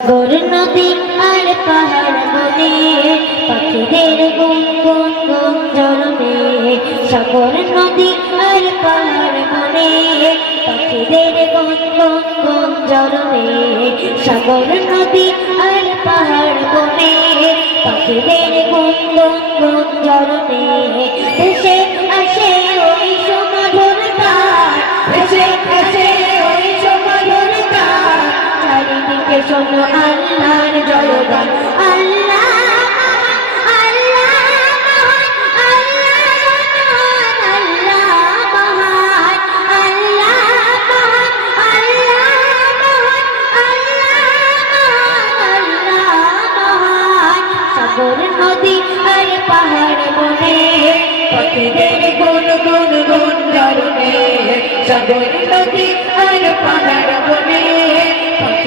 গোর নদী আর পাহাড় বনে, পাখিদের গুন গুন গুন জরনে সাগর নদী আর পাহাড় বনে, পাখিদের গুন গুন গুন জরনে সাগর নদী আর পাহাড় বনে, পাখিদের গুন গুন গুন জরনে শোনো আল্লাহর জয়গান আল্লাহ নদী আর পাহাড় বনে পাখিদের গুন গুন গুন জরনে সাগর নদী আর পাহাড় মন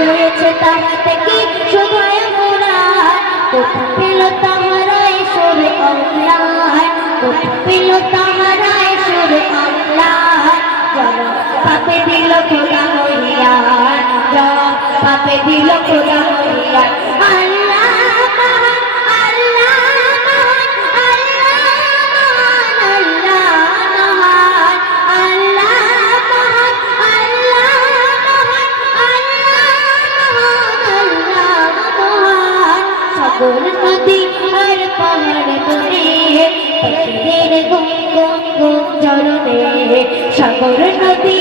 রয়েছে তাহাতে কি শোভায় মোরার? কোথা পেল তাহারায় সুরে অম্লায় কোথা পেল তাহারায় সুরে অম্লায় জব পাপে দিল খোদা মহিয়ার পাপে দিল খোদা মহিয়ার সাগর নদী আর পাহাড় বনে পাখিদের গুন জরনে সাগর নদী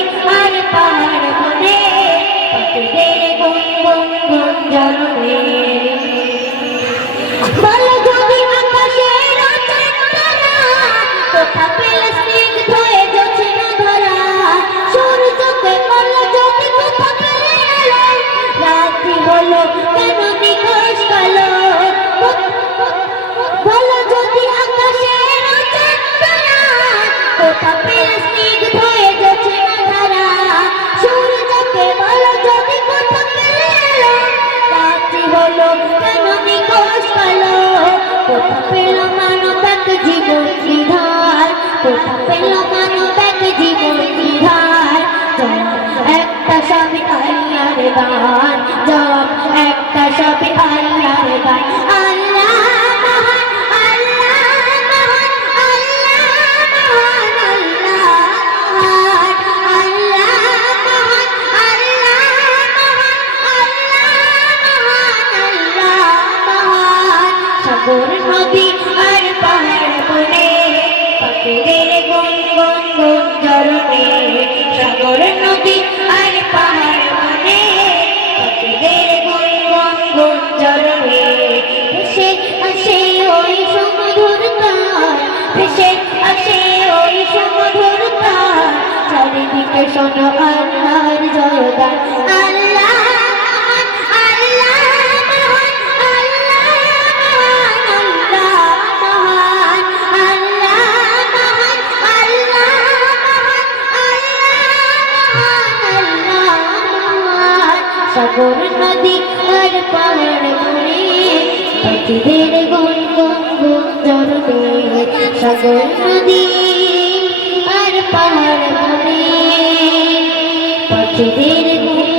কোথা পেল মানব এক জীবন বিধার কোথা পেল মানব এক জীবন বিধার একটা সবই আল্লাহর গান জব একটা সবই আল্লাহর গান গুন জরনে ভেসে আসে ওই সমুদ্র তার ভেসে আসে ওই সমুদ্র তার চারিদিকে শোনো আল্লাহর জয়গান। আল্লাহ মহান, পাহাড় বনে পাখিদের গুন গুন গুন জরনে সাগর নদী আর পাহাড় বনে পাখিদের গুন